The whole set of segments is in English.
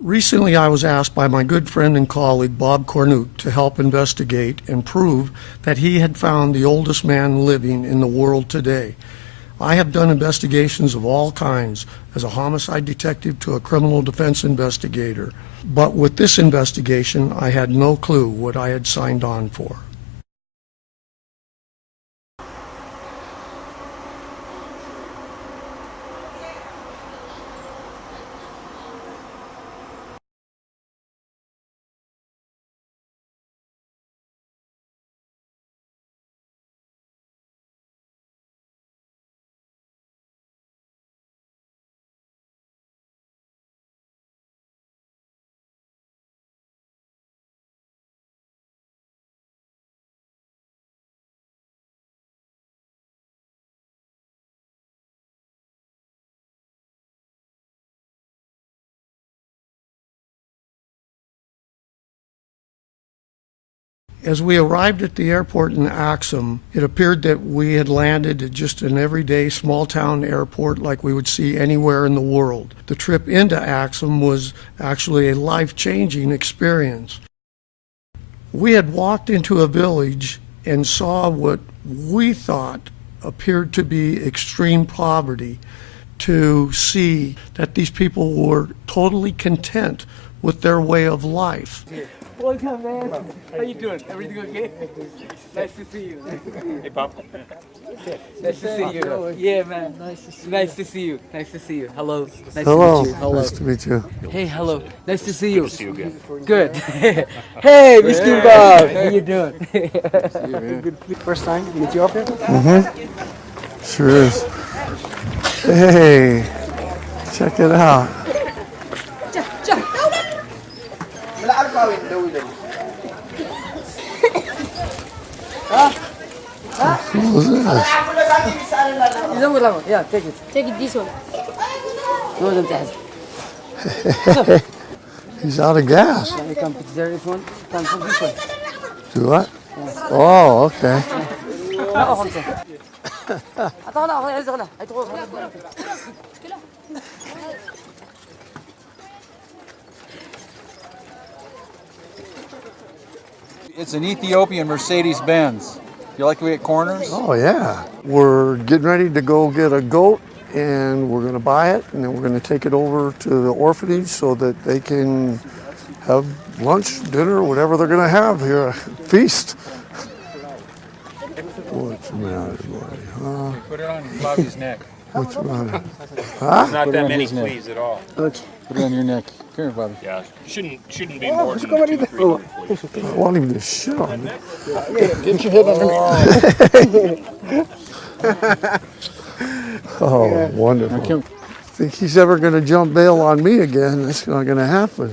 Recently, I was asked by my good friend and colleague Bob Cornuke to help investigate and prove that he had found the oldest man living in the world today. I have done investigations of all kinds, as a homicide detective to a criminal defense investigator, but with this investigation, I had no clue what I had signed on for. As we arrived at the airport in Axum, it appeared that we had landed at just an everyday small-town airport like we would see anywhere in the world. The trip into Axum was actually a life-changing experience. We had walked into a village and saw what we thought appeared to be extreme poverty, to see that these people were totally content with their way of life. Welcome, man. How you doing? Everything okay? Nice to see you. Hey, Pop. Nice to see you. Yeah, man. Nice to see you. Nice to see you. Hello. Nice Hello. to meet you. Hello. Nice to meet you. Hey, hello. Nice to see you. Good to see you again. Good. Hey, Mr. Bob. How you doing? Good. First time in Ethiopia? Sure is. Hey, check it out. What was this? Yeah, take it. Take it this one. No, don't have. He's out of gas. You can put there this one. You can put this one. Do what? Oh, okay. لا خمسة. أطلع عايز أغلى. It's an Ethiopian Mercedes-Benz. You like the way it corners? Oh, yeah. We're getting ready to go get a goat, and we're going to buy it, and then we're going to take it over to the orphanage so that they can have lunch, dinner, whatever they're going to have here, a feast. What's the matter, boy? Huh? Put it on Bobby's neck. What's the matter? Not that on many his neck. fleas at all. Put it on your neck. Come here, Bobby. Yeah, shouldn't be more than 200 to 300 fleas. I want him to shit on me. Get your head under. Oh, wonderful. Think he's ever going to jump bail on me again? That's not going to happen.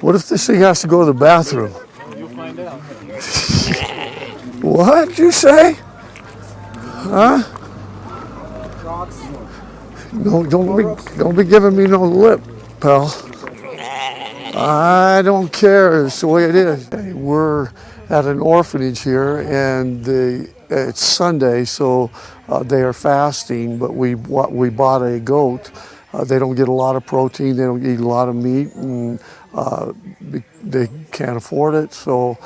What if this thing has to go to the bathroom? You'll find out. What'd you say? Huh? No, don't be giving me no lip, pal. I don't care. It's the way it is. We're at an orphanage here, and it's Sunday, so they are fasting. But we bought a goat. They don't get a lot of protein. They don't eat a lot of meat, and they can't afford it. So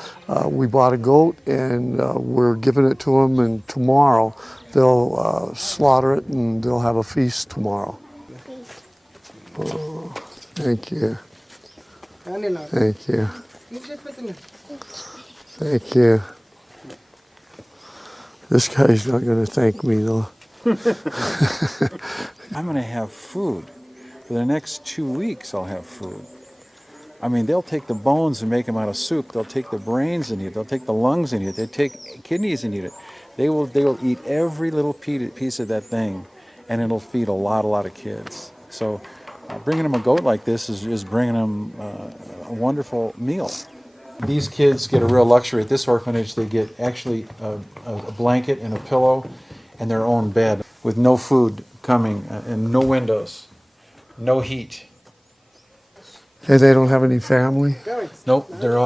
we bought a goat, and we're giving it to them. And tomorrow they'll slaughter it, and they'll have a feast tomorrow. Oh, thank you. Thank you. Thank you. This guy's not going to thank me, though. I'm going to have food. For the next 2 weeks, I'll have food. I mean, they'll take the bones and make them out of soup. They'll take the brains and eat it. They'll take the lungs and eat it. They take kidneys and eat it. They will eat every little piece of that thing, and it'll feed a lot of kids. So bringing them a goat like this is bringing them a wonderful meal. These kids get a real luxury at this orphanage. They get actually a blanket and a pillow and their own bed with no food coming and no windows, no heat. Hey, they don't have any family? Nope, they're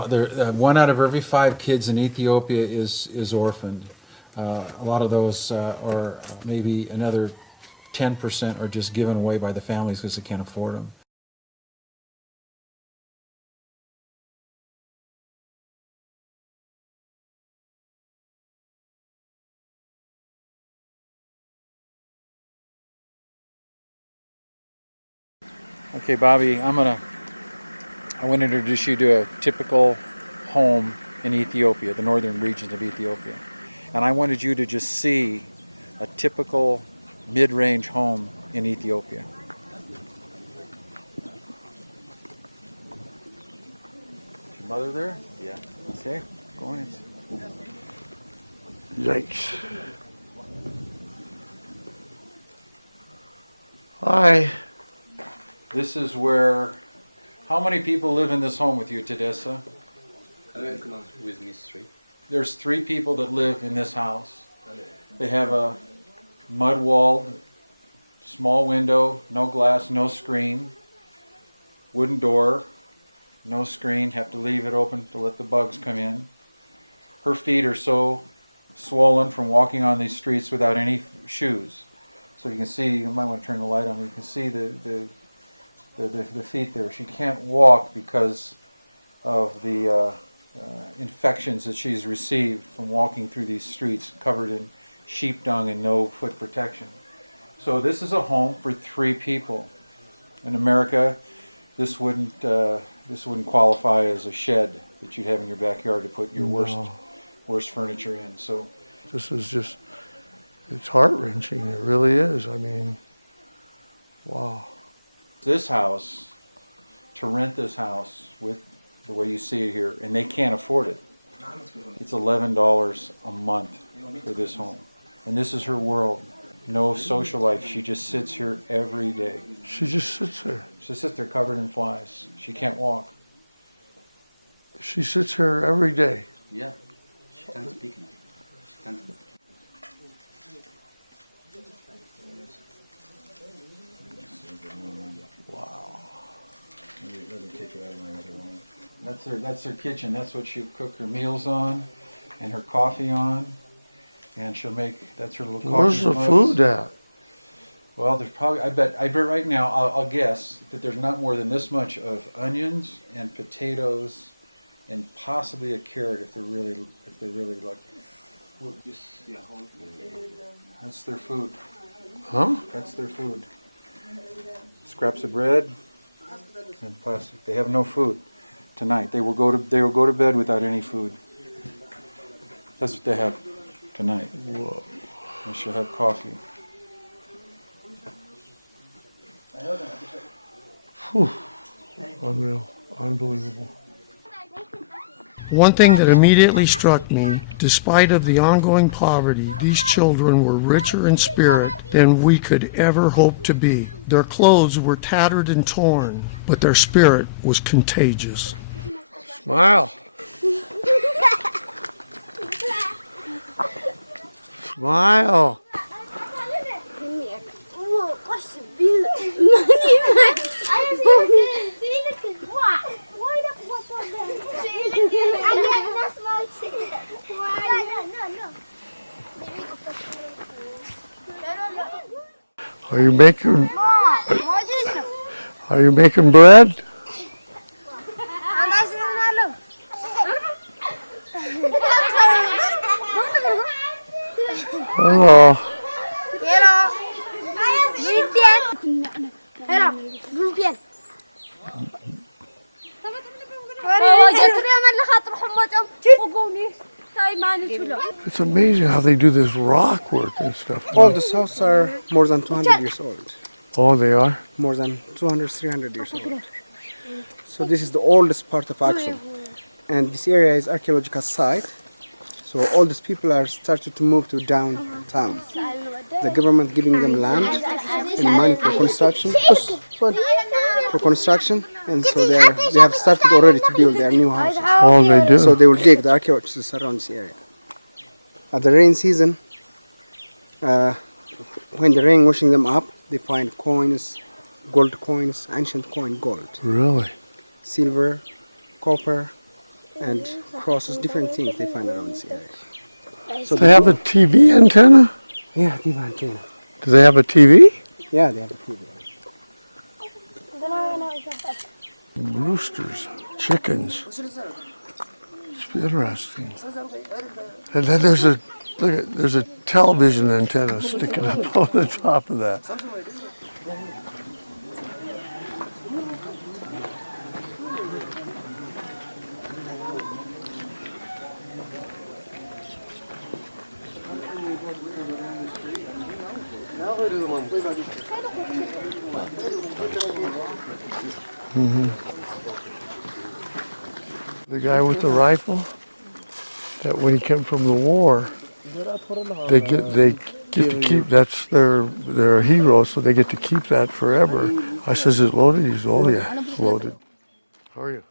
1 out of every 5 kids in Ethiopia is orphaned. A lot of those, or maybe another 10% are just given away by the families because they can't afford them. Okay, Bobby, I want to introduce you to a typical home in Ethiopia, the northern regions of Ethiopia. And I wanted you to just see a typical mid-range home in Ethiopia. Is your mother there? Yeah. Okay, go in. Yikes. Hi. This is where, how many people live in this home with you, Tedessa? With me 3. There's 3 people that live in this house. They have a mud-walled, small window, no glass, no screen, wooden door, no screen, have to leave it open to let the bugs come in. Her feet are so swollen from walking on these streets without any shoes. So you can see, you might want to turn the light on, you can see the feet there. She can't walk because of the infections that she's received from walking through these streets covered in sheep dung and no foot protection. So this is a home for 3 people. In America, this wouldn't qualify as a shed that you'd have in your backyard to put your worst furniture in. So This is just, it's heart-wrenching. It really is. I mean, wow. this house, to rent this house with the way you see it here, and they can't afford it. It's $11 a month for this home. And this is her world. No social life. She just sits here every day. She just sits there. She sits there covered in flies. She can't walk. She sits here every day. Yeah. She can't speak. She can't. Wow. Let me take it out of my other one. That's her kitchen. That's what she'll cook her meals on, and her coffee on, and she'll make. That's her little coffee. Where's the mugs. food at? Well, there's probably. I bet right now. I'll guess that there's not more than this much of onions and potatoes, and possibly a carrot if they're really lucky. That's their food. Huh? That's their food. Scraps of bread and plastic. They have no food tonight. They will go to bed without any food. That's what they have tonight. Whoa. And she'll have coffee. Whew. Unreal. Unbelievable. One thing that immediately struck me, despite of the ongoing poverty, these children were richer in spirit than we could ever hope to be. Their clothes were tattered and torn, but their spirit was contagious. Smile. Smile. Are you making bread? Hello. It's amazing how they do this rock work and stuff. All the houses are more than 200 years old. Oh, they are? More than 200, 300 years old. So this is the oldest part of Axum. And this area is archaeological site. So all these people are started to move to downtown. The government giving them land and money for construction. And so they have started already to build their new houses. Oh, they do? So they will dig the archaeologists around this area. At the rain season, when the rain washing them up, they find coins, gold coins, ancient coin gold, Really? silver, copper, and crosses, different things they find around this area. So They have a TV antenna? yeah, TV antenna. Do they have a TV? Yeah, they have a TV. Roosters, chickens. It's interesting. And then there's a look at there's a television antenna sticking up on the top of that. The guy with the rifle, that when he came from the war, they get to keep, that's their hero, so they get to keep that forever. I says, "Is it loaded?" He's, "Oh yeah, it's loaded." How are you?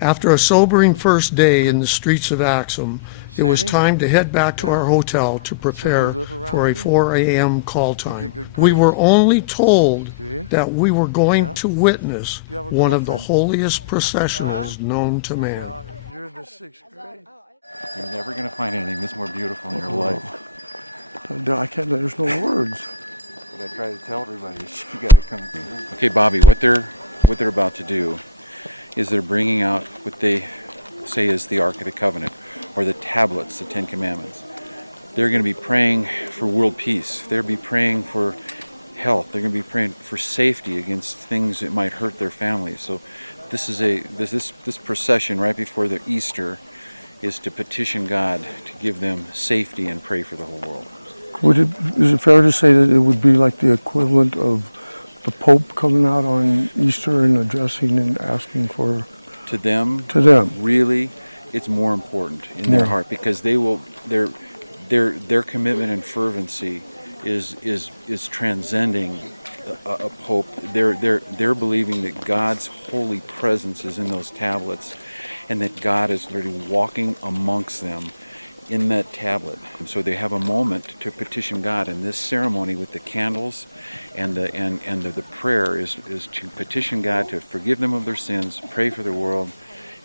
After a sobering first day in the streets of Axum, it was time to head back to our hotel to prepare for a 4 a.m. call time. We were only told that we were going to witness one of the holiest processionals known to man. You're in the 6th grade? You're never going to find anything this more beautiful in your life. I can't, there's no words. But I try to tell everybody, you got to come. Okay, Bobby, what they're about to do is they're bringing out what they say is the Ark of the Covenant, or the tablets, the Ten Commandments. They're going to be praying for world peace. They'll be praying for health. They're going to be praying for safety against things that might hurt their families. So this is this procession right before the Easter is to petition God to give them safety and pray for the whole world. Is it fair to say that it would be like the equivalent of the Pope coming out on Easter and addressing and asking for To them, really, it's more important in their heart, because they will their commitment and fervency is transcending a pope. They're believing that God's holy presence is in those tablets, and that God is literally walking amongst them in that tablet. And so they have a moment to petition God, and this ceremony with the candles and the prayer is to petition God to forgive them of their sins, pray for the world,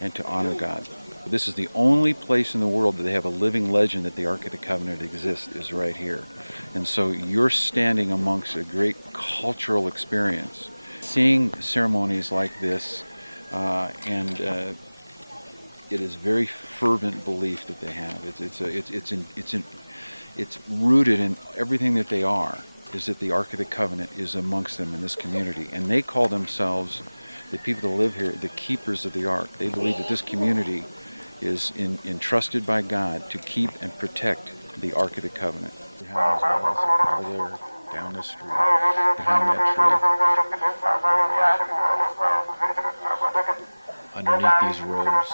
and to honor God. This is the only place in the world that they have a living legend that the Ark of the Covenant exists, is right here. And so you're standing amongst a great cultural experience. Seeing ceremonies like this, it is very fervent belief that they have. It's rooted in everything that they are, is that the Ark of the Covenant is amongst them in this community. And they call themselves, the people that live here, the keepers of the Ark. They believe that this community is entrusted by God to keep and protect the Ark of the Covenant. Behind as well as all there down the street, behind that tree. Underneath these robes.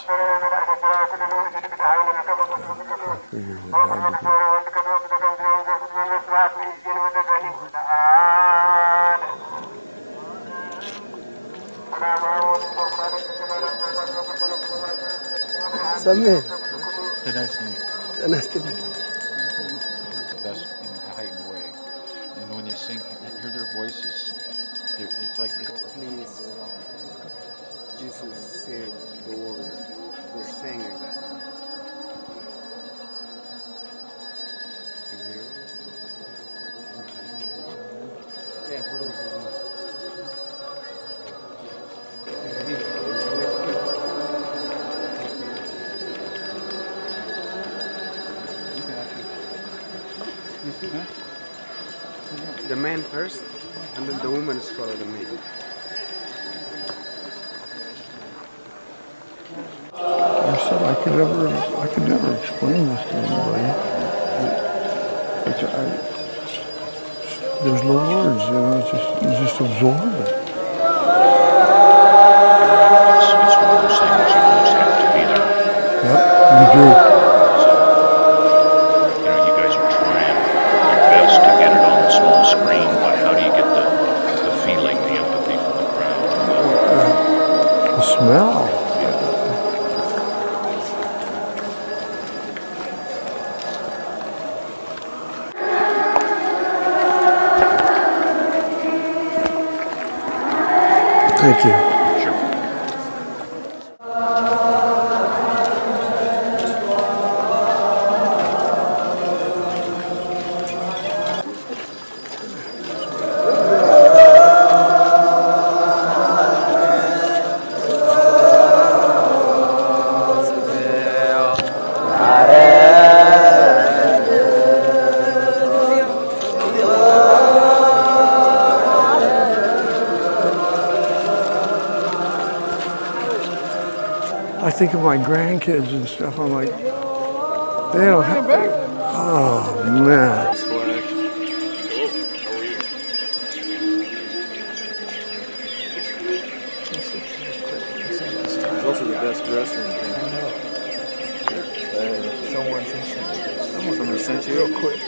Samir. Nice to meet you. Nice to meet you. The best in a heightened way. And when they sing, hear their voices, it's like... Please, Jesus said the word. We're saying like that. The man first, and then the woman is follow the man. I said I could never explain this to anybody. There's no words, you know. You just absorb it. It's one of those things you almost have to be there. Yep, you do. You know, you guys are trying your best to get it on the small screen, but how do you get the feeling, the empathy from the crowd? The smell. Thank you. I think of my grandkids and stuff. I'm like, they don't have. Oh man. Those are the best dresser in town. Someone sent you? Real quick.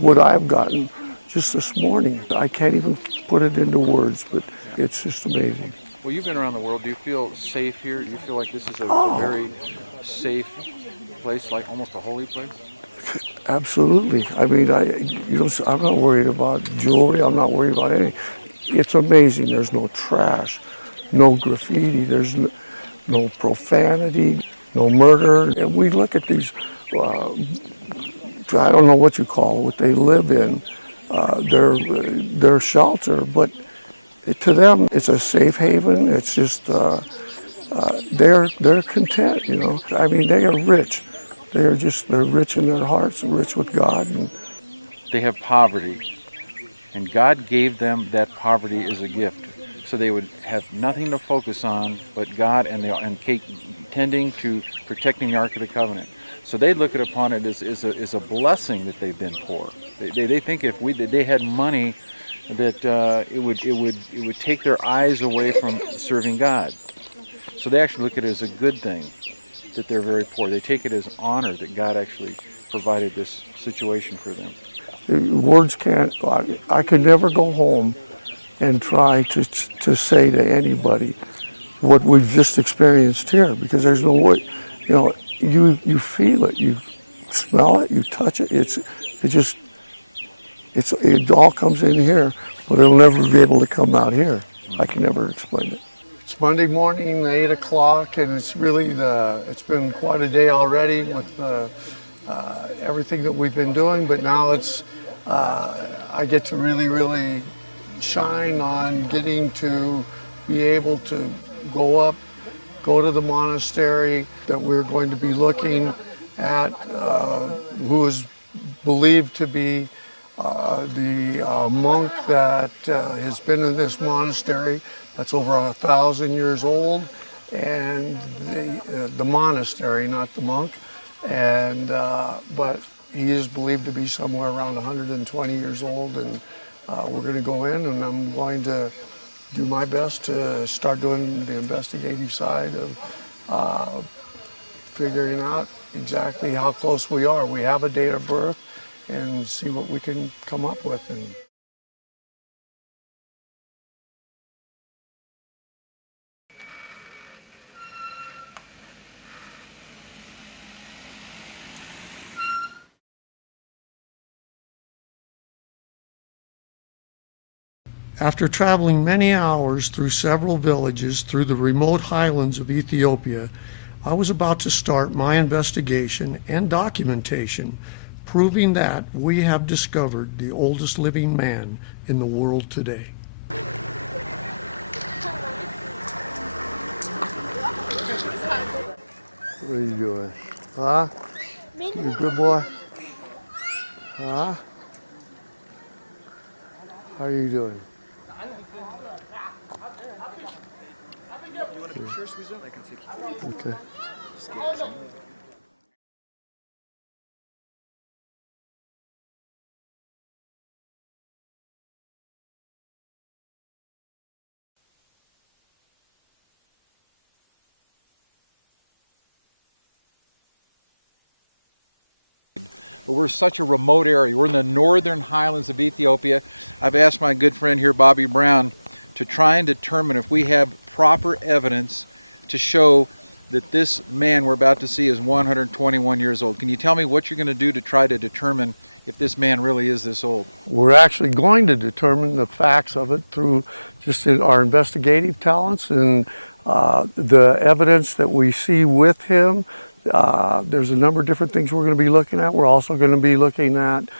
What I've gotten just this morning, I can't even put it into words, but it's just amazing. Well, you've been around the world. Do you feel safe here? Do you feel like this is a very safe place, like almost a holy place? Absolutely. I mean, I'm not worried about jewelry. I'm not worried about anything. It's amazing. There's no trash, no graffiti. There's no profanity, no murder. And we look at these. I don't know what you call what they live in. Their shelter, but to them, it's a safe haven. It's just they're content. You know. I mean, they are rich. They're rich in their hearts, rich with God. And They have poverty, and God gave them that poverty as a gift, so they would have nothing to focus on but God and tending to protecting the Ark of the Covenant. So they look upon it as a blessing that they've been poor. They think if they had money, that it would take their eyes away from serving God. So they actually look at it as a good thing that they're very poor. They take it as honor that God actually provided this situation for them. words can't. I could never go home and try to say to anybody what we've just experienced here, because there's no way. You know, you feel it, you smell it, you touch it. It all comes in here, but it'll never be able to come out here. I can never explain it. It's Monday morning, 8 o'clock, and it's really it's been quite a day already with everything that we've been doing, but now I get to really shine on getting to be able to go to the monastery that we're going to be looking at, who is believed to be the monk that has been in this monastery that's over 1,000 years old, and the monastery, not the monk, and but he is believed to be somewhere around 120 years old, and we're going to go in, and I'm going to do my best to start doing the investigative side of figuring out exactly how close we are. We have a date of birth, and see what we can come up with. After traveling many hours through several villages through the remote highlands of Ethiopia, I was about to start my investigation and documentation, proving that we have discovered the oldest living man in the world today. What are you doing? Huh? You good boy? Huh? How are you doing? You want to picture, Susan? I can take you. Okay. But we're such a remote area. We're in the northern highlands of Ethiopia. I've asked my good friend here, Bobby Brown, to try and determine if we have proper evidence to show that this man we're about to see is 121 years old. Can you tell me what you're going to do to try to determine if this man really is this old? We're actually going to determine the facts of it through just our investigative talents and the evidence that we see with him. There's a number of different things we're going to be looking at. We're also going to be looking at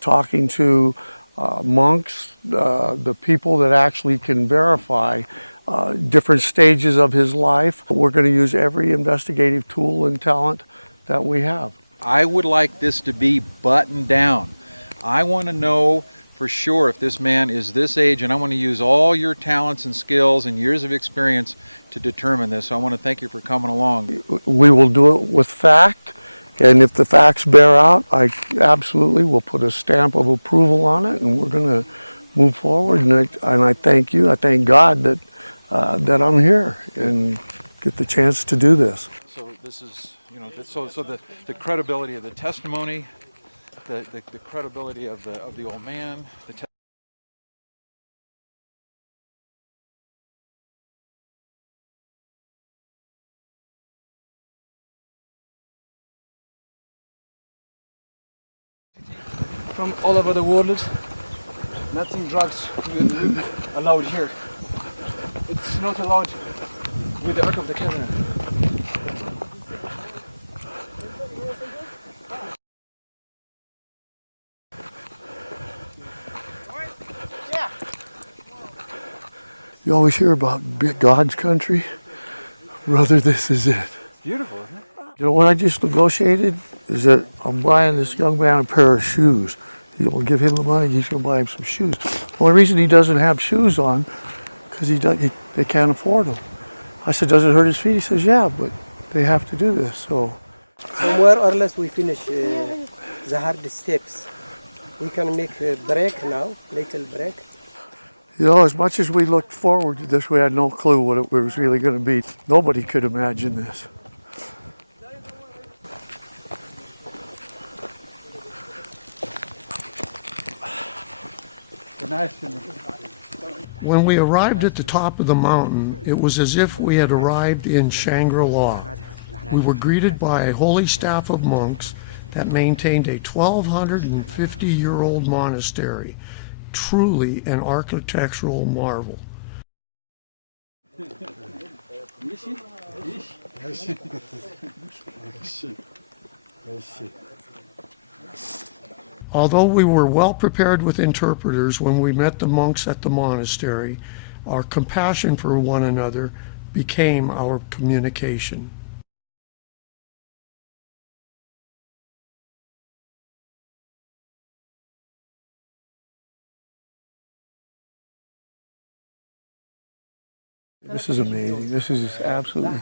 talking to monks, the people that actually can verify different stages of his life. We're going to use every investigative tool and talent that we have. I would like this to be buttoned down. I want to know for sure if this man is this age, and I want to use all your talents and skills and years of experience to determine this. So I want to thank you for coming along. We will do it with fact, and if the facts bear out, I absolutely will put a stamp of approval on it, and we're going to move forward. And I thank you. I thank God that that I'm here and get the chance to do this. So this is, you know, so the credibility of the testimony, the credibility of the old man, from all over the world. Nothing drugs will be allowed here. It's not allowed with the Ark of the Covenant. You always hear about God's country. Brother, this is it. beautiful, isn't it? You know what I just negotiated is that I'm buying this young man a pair of shoes. You'll give him the money, he's going to buy him some shoes. The only reason he doesn't have shoes on, because they can't afford them. I said, does it hurt his feet? He says, yeah, but they have to do this. So more or less we finish the hard steps. We can make a break now, little break. you know, as much as we looked forward to this, we had no clue what it was really going to be. Nobody could imagine this. When we arrived at the top of the mountain, it was as if we had arrived in Shangri-La. We were greeted by a holy staff of monks that maintained a 1,250-year-old monastery. Truly an architectural marvel. Although we were well prepared with interpreters when we met the monks at the monastery, our compassion for one another became our communication. This is amazing. This is just absolutely.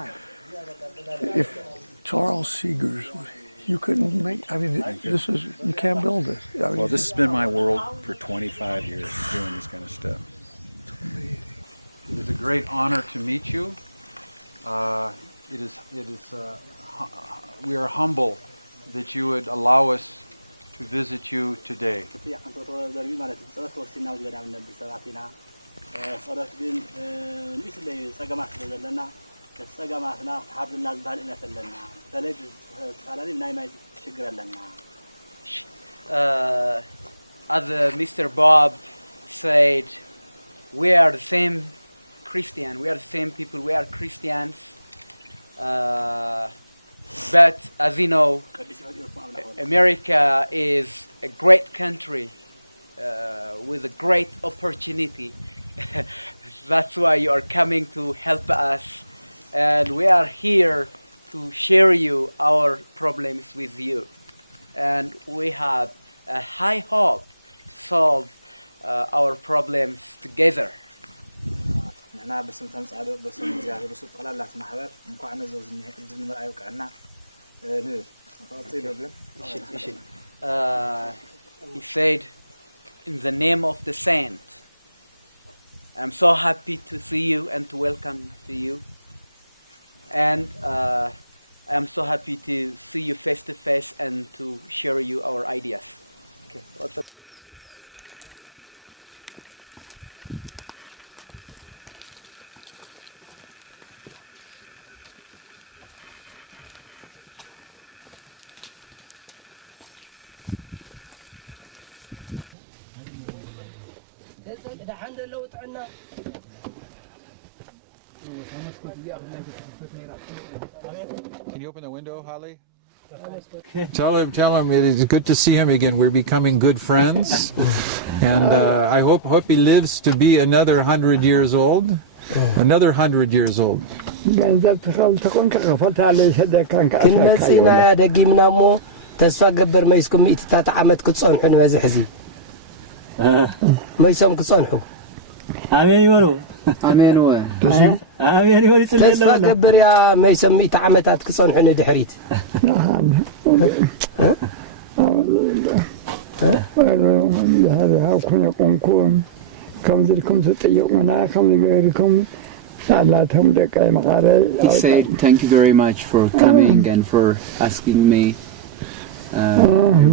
If Charles Seegers, you couldn't make. I mean, this is you can't build this. I mean, Well, this has been my world for 25 years, doing this kind of stuff. it's amazing. It is a great honor to meet you. We are humble that you would allow us to visit you today. As Mr. Bob said, we are the same Christian, we are the same people, we are Christians. But as you know, America is a great country with a great opportunity. That's why you are coming to help us, and we are here to share you our problems with you. And we have a high hope to solve our problems together. He said, in the name of the saint, I'm so happy to see you and to welcome to you. And I'm so happy to see you face to face and to share you our ideas. Okay, what's up? Tell him it is good to see him again. We're becoming good friends. And I hope he lives to be another 100 years old. Another 100 years old. ክንመጽና ደጊምና ሞ ተስፋ ገበር መይስኩም ኢትታት ዓመት ክጸንሑ ንበዚ ሕዚ መይሶም ክጸንሑ አሜን ይበሉ አሜን ወ አሜን ይበሉ ተስፋ ገበር ያ መይሶም ኢት ዓመታት ክጸንሑ ንድሕሪት He said, thank you very much for coming and for asking me. I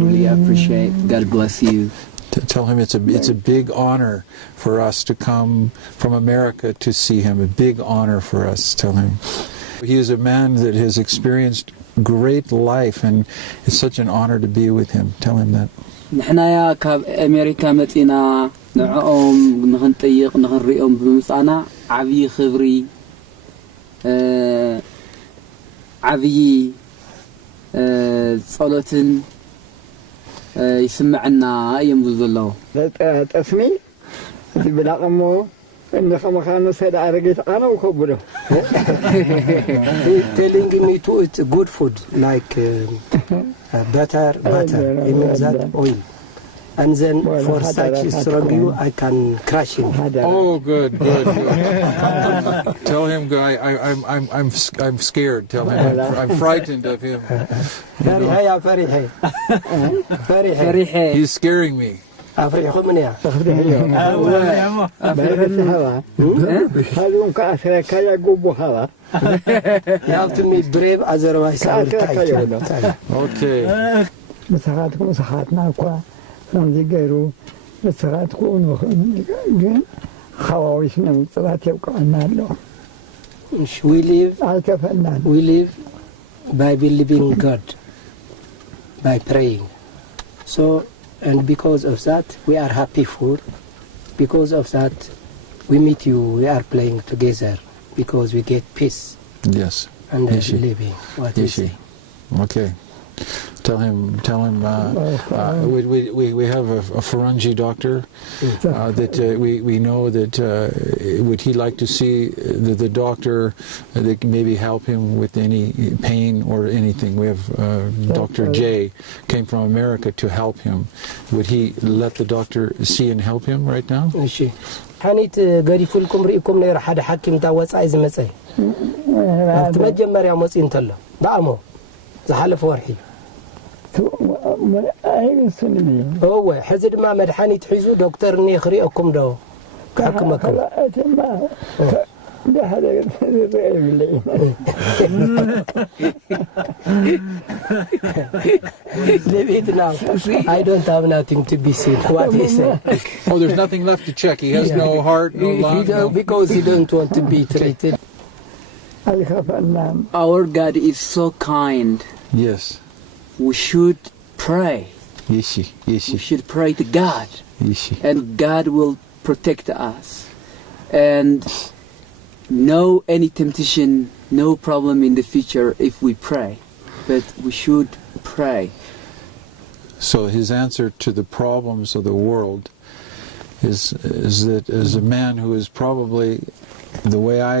really appreciate. God bless you. Tell him it's a big honor for us to come from America to see him. A big honor for us. Tell him. He is a man that has experienced great life, and it's such an honor to be with him. Tell him that. نحنايا كاب أمريكا متينا نعوم نخنطيق نخريهم بمسانا عبي خبري عبي صلاتن يسمعنا يمضي الله تسمي بلا قمو إن خمخانة سيد عرقيت أنا وكبره he telling me to eat good food like butter he means that oil and then for such strong you I can crush him. Oh, good. Tell him, I'm scared. Tell him, I'm frightened of him. فرحة يا فرحة فرحة He's scaring me. أفرحكم من يا هذا كأسرك يا جوبو هذا you have to be brave otherwise I will tie you. Okay. مسخاتكم مسخاتنا كوا كم جيرو مسخاتكم خواوش من صلاتي وكأنا we live by believing God, by praying. So, and because of that, we are happy for. Because of that, we meet you, we are playing together, because we get peace. Yes. And living, what he say. Okay. Tell him, we have a Farungi doctor that we know that would he like to see the doctor that maybe help him with any pain or anything. We have Dr. J came from America to help him. Would he let the doctor see and help him right now? እሺ ሓኒት ገሪፉልኩም ርኢኩም ነይሩ ሓደ ሓኪም ታወጻይ ዝመጸይ ኣብቲ መጀመርያ መጽ እንተሎ ባእሞ ዝሓለፈ ወርሒ هو ሕዚ ድማ መድሓኒት ሒዙ ዶክተር እኔ ክሪአኩም ዶ ክሕክመኩም Leave it now. I don't have nothing to be seen. What he say? Oh, there's nothing left to check. He has no heart, no lungs. Because he don't want to be treated. Our God is so kind. Yes. We should pray. Yes. We should pray to God. Yes. And God will protect us. And no any temptation, no problem in the future if we pray. But we should pray. So his answer to the problems of the world is that as a man who is probably, the way I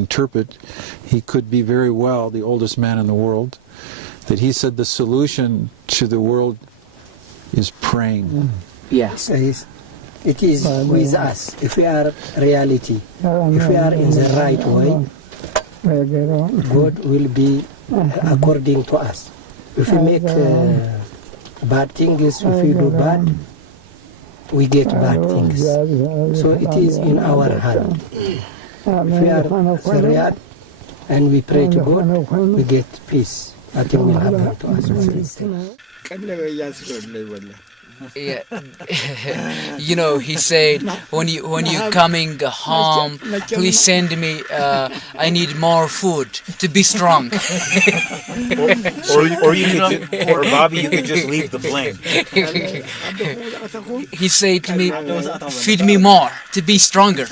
interpret, he could be very well the oldest man in the world, that he said the solution to the world is praying. Yeah. He says, it is with us. If we are reality, if we are in the right way, God will be according to us. If we make bad things, if we do bad, we get bad things. So it is in our hand. If we are the real and we pray to God, we get peace. Nothing will happen to us, what he said. Yeah. You know, he said, when you coming home, please send me. I need more food to be strong. or you could or Bobby, you could just leave the blame. He said to me, feed me more to be stronger.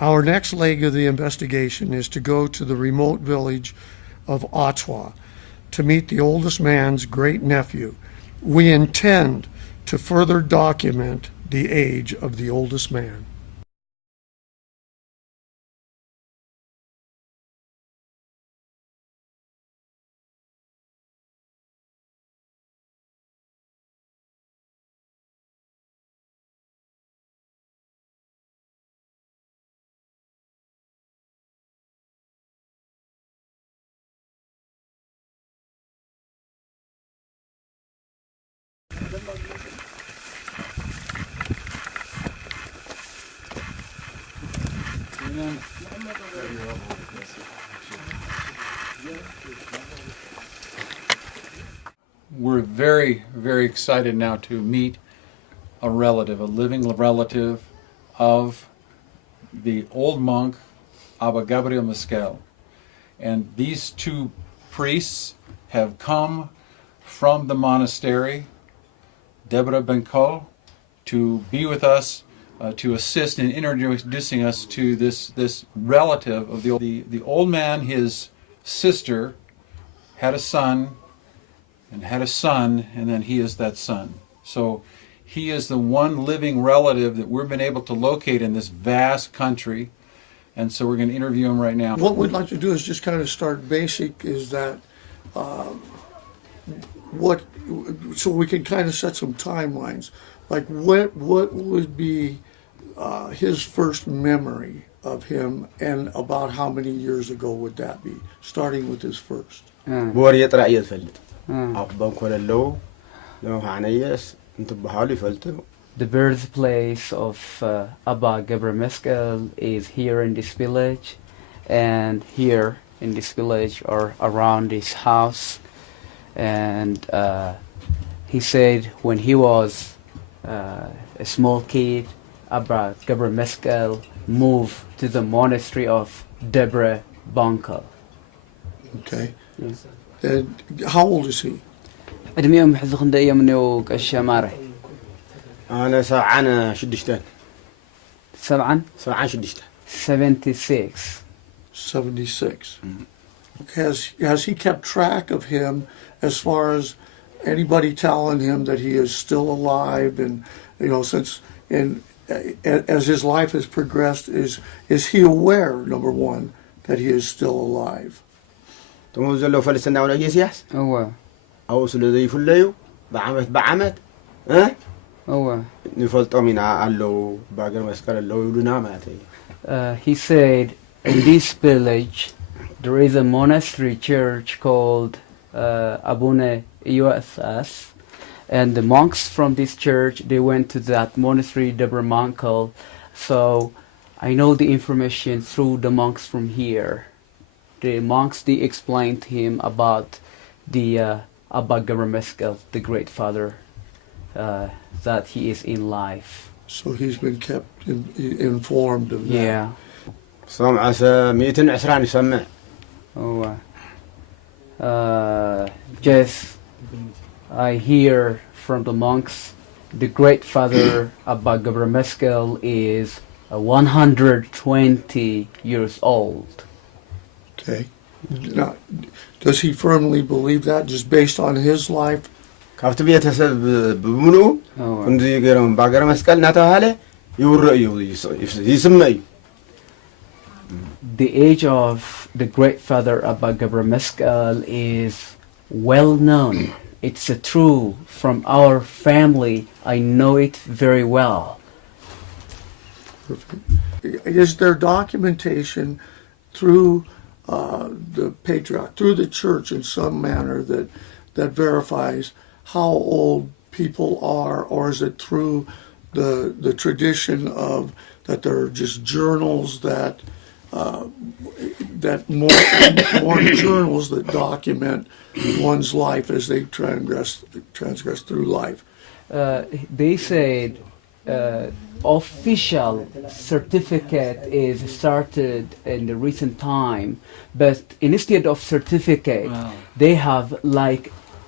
Our next leg of the investigation is to go to the remote village of Ottawa to meet the oldest man's great-nephew. We intend to further document the age of the oldest man. We're very, very excited now to meet a relative, a living relative of the old monk, Abba Gabriel Mescal. And these two priests have come from the monastery, Deborah Benkol, to be with us, to assist in introducing us to this relative of the old man. His sister had a son, and had a son, and then he is that son. So he is the one living relative that we've been able to locate in this vast country, and so we're going to interview him right now. What we'd like to do is just kind of start basic, is that so we can kind of set some timelines. Like what would be his first memory of him, and about how many years ago would that be, starting with his first? بوري يطلع يفلت أبا كله لو هعنيس أنت بحالي فلته. The birthplace of Abba Gabriel Mescal is here in this village, and here in this village or around this house. And he said when he was a small kid, Abba Gabriel Mescal moved to the monastery of Debre Banka. Okay. Yes. And how old is he? أدميهم حذخن دايما منو كشمارة. أنا سبعان شدشتان. سبعان 76. 76. Has he kept track of him as far as anybody telling him that he is still alive, and since as his life has progressed, is he aware, number one, that he is still alive? تموزلو فلسنا ولا يسياس أو سلذي فليو بعمت نفلتو من علو باقر مسكر اللو يدنا ماتي. He said in this village there is a monastery church called Abune Iosas, and the monks from this church, they went to that monastery Debre Banka. So I know the information through the monks from here. The monks, they explained to him about the Abba Gabriel Mescal, the great father, that he is in life. So he's been kept informed of that. Yeah. سمع 120 يسمع. Just I hear from the monks, the great father Abba Gabriel Mescal is 120 years old. Okay. Now, does he firmly believe that, just based on his life? ካብቲ ቤተሰብ ብምኑኡ ክንዲ ገይሮም ባገረ መስቀል እናተባሃለ ይውረዩ ይስመዩ. The age of the great father Abba Gabriel Mescal is well known. It's true from our family. I know it very well. Perfect. Is there documentation through the patriarch, through the church in some manner, that verifies how old people are, or is it through the tradition of that there are just journals that more journals that document one's life as they transgress through life? They said official certificate is started in the recent time, but instead of certificate, they have like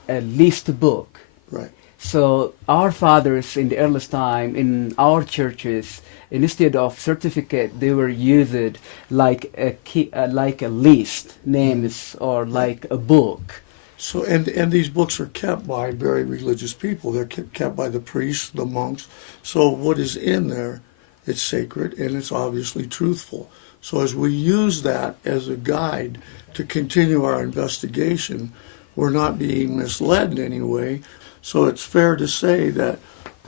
a list book. Right. So our fathers in the earliest time in our churches, instead of certificate, they were used like a list, names, or like a book. So, and these books are kept by very religious people. They're kept by the priests, the monks. So what is in there, it's sacred and it's obviously truthful. So as we use that as a guide to continue our investigation, we're not being misled in any way. So it's fair to say that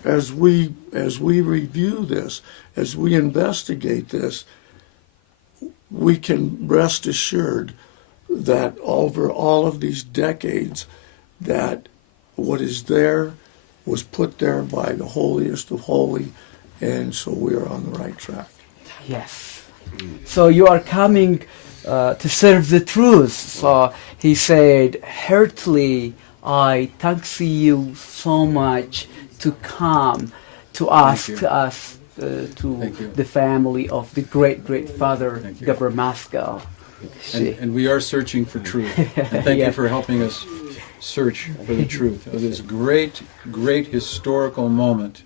as we review this, as we investigate this, we can rest assured that over all of these decades, that what is there was put there by the holiest of holy, and so we are on the right track. Yes. So you are coming to serve the truth. So he said, heartily, I thank you so much to come to us, to the family of the great father, Gabriel Maskell. And we are searching for truth. And thank you for helping us search for the truth of this great historical moment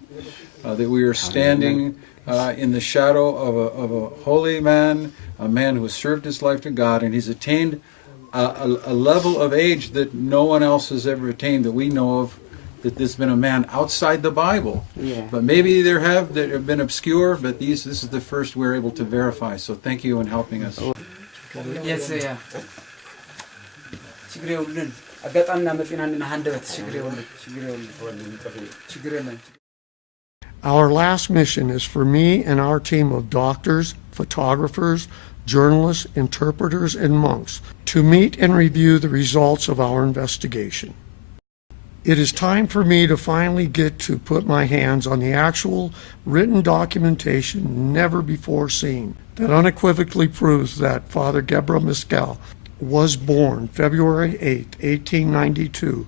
that we are standing in the shadow of a holy man, a man who has served his life to God, and he's attained a level of age that no one else has ever attained that we know of, that there's been a man outside the Bible. Yeah. But maybe there have been obscure, but this is the first we're able to verify. So thank you in helping us. Yes, yeah. Our last mission is for me and our team of doctors, photographers, journalists, interpreters, and monks to meet and review the results of our investigation. It is time for me to finally get to put my hands on the actual written documentation never before seen that unequivocally proves that Father Gabriel Maskell was born February 8, 1892.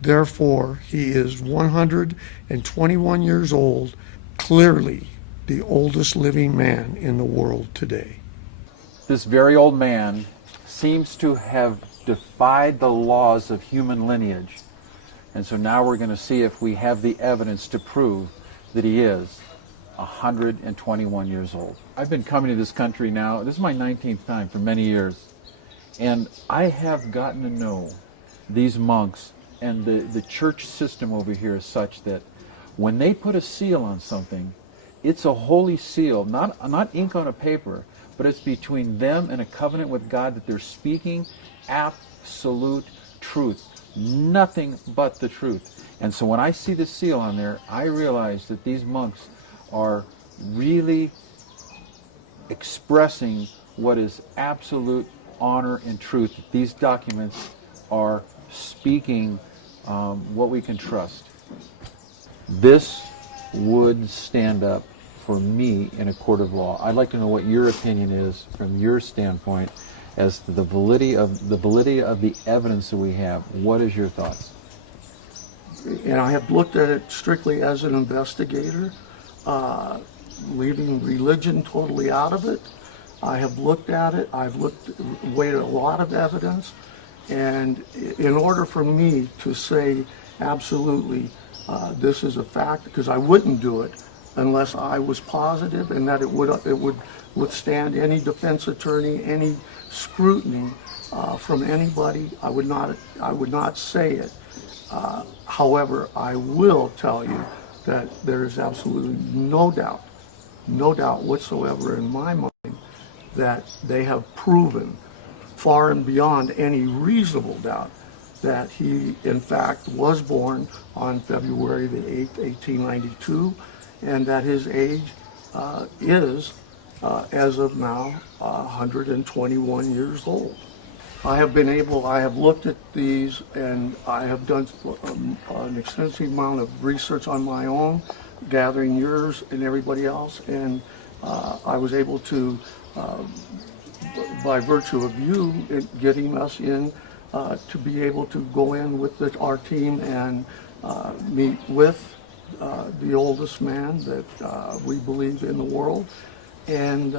Therefore, he is 121 years old, clearly the oldest living man in the world today. This very old man seems to have defied the laws of human lineage. And so now we're going to see if we have the evidence to prove that he is 121 years old. I've been coming to this country now, this is my 19th time for many years, and I have gotten to know these monks, and the church system over here is such that when they put a seal on something, it's a holy seal, not ink on a paper, but it's between them and a covenant with God that they're speaking absolute truth. Nothing but the truth. And so when I see the seal on there, I realize that these monks are really expressing what is absolute honor and truth. These documents are speaking what we can trust. This would stand up for me in a court of law. I'd like to know what your opinion is from your standpoint as to the validity of the evidence that we have. What is your thoughts? And I have looked at it strictly as an investigator, leaving religion totally out of it. I have looked at it, weighed a lot of evidence, and in order for me to say absolutely this is a fact, because I wouldn't do it unless I was positive and that it would withstand any defense attorney, any scrutiny from anybody, I would not say it. However, I will tell you that there is absolutely no doubt whatsoever in my mind that they have proven far and beyond any reasonable doubt that he in fact was born on February the 8th, 1892, and that his age is as of now 121 years old. I have looked at these, and I have done an extensive amount of research on my own, gathering yours and everybody else, and I was able to, by virtue of you getting us in, to be able to go in with our team and meet with the oldest man that we believe in the world. And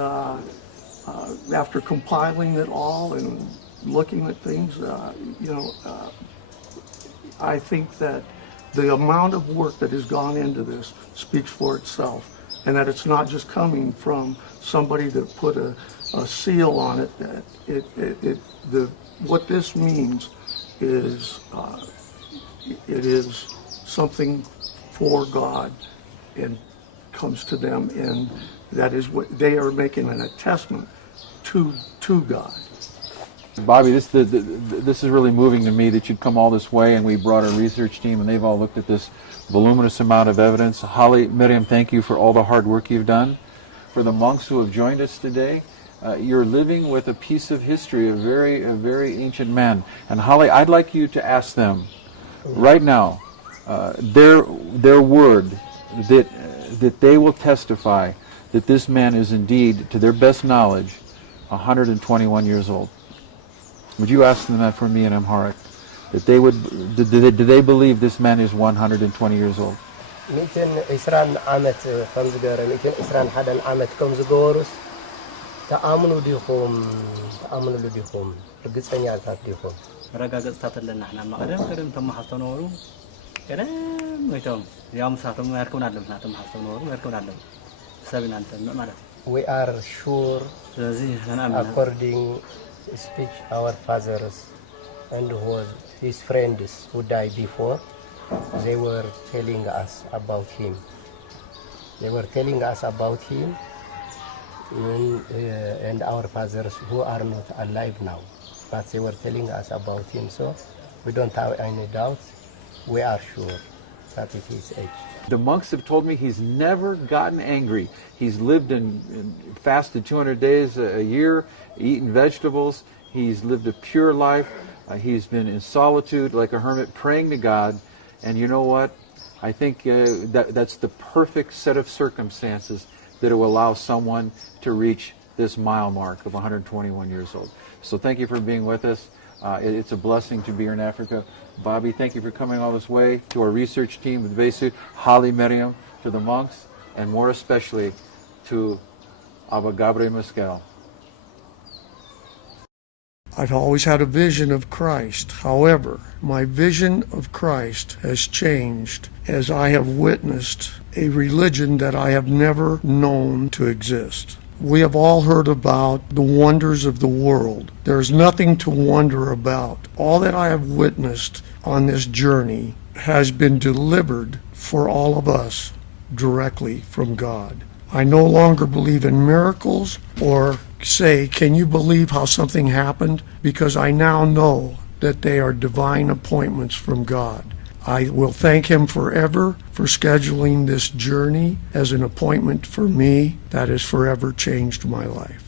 after compiling it all and looking at things, I think that The amount of work that has gone into this speaks for itself, and that it's not just coming from somebody that put a seal on it. That what this means is it is something for God and comes to them, and that is what they are making an attestment to God. Bobby, this is really moving to me that you'd come all this way, and we brought a research team, and they've all looked at this voluminous amount of evidence. Holly, Miriam, thank you for all the hard work you've done. For the monks who have joined us today, you're living with a piece of history, a very ancient man. And Holly, I'd like you to ask them right now their word that they will testify that this man is indeed, to their best knowledge, 121 years old. Would you ask them that for me in Amharic? That they would, do they believe this man is 120 years old? 120 ዓመት ከም ዝገበረ 121 ዓመት ከም ዝገበሩስ ተኣምኑ ዲኹም ርግፀኛታት ዲኹም ረጋገጽታት ኣለና እحنا ቀደም ተማሓዝቶ ነበሩ ቀደም ወይቶም ያው ምሳቶም ያርኩና አለም ተማሓዝቶ ነበሩ ያርኩና አለም ሰብና አንተ ማለት we are sure ስለዚህ according speech our fathers and was his friends who died before, they were telling us about him. And our fathers who are not alive now, but they were telling us about him. So we don't have any doubts. We are sure that it is age. The monks have told me he's never gotten angry. He's lived and fasted 200 days a year, eaten vegetables. He's lived a pure life. He's been in solitude like a hermit, praying to God. And you know what? I think that's the perfect set of circumstances that will allow someone to reach this mile mark of 121 years old. So thank you for being with us. It's a blessing to be here in Africa. Bobby, thank you for coming all this way. To our research team with Vesu, Holly, Miriam, to the monks, and more especially to Abba Gabriel Mescal. I've always had a vision of Christ. However, my vision of Christ has changed as I have witnessed a religion that I have never known to exist. We have all heard about the wonders of the world. There is nothing to wonder about. All that I have witnessed on this journey has been delivered for all of us directly from God. I no longer believe in miracles or say, can you believe how something happened? Because I now know that they are divine appointments from God. I will thank him forever for scheduling this journey as an appointment for me that has forever changed my life.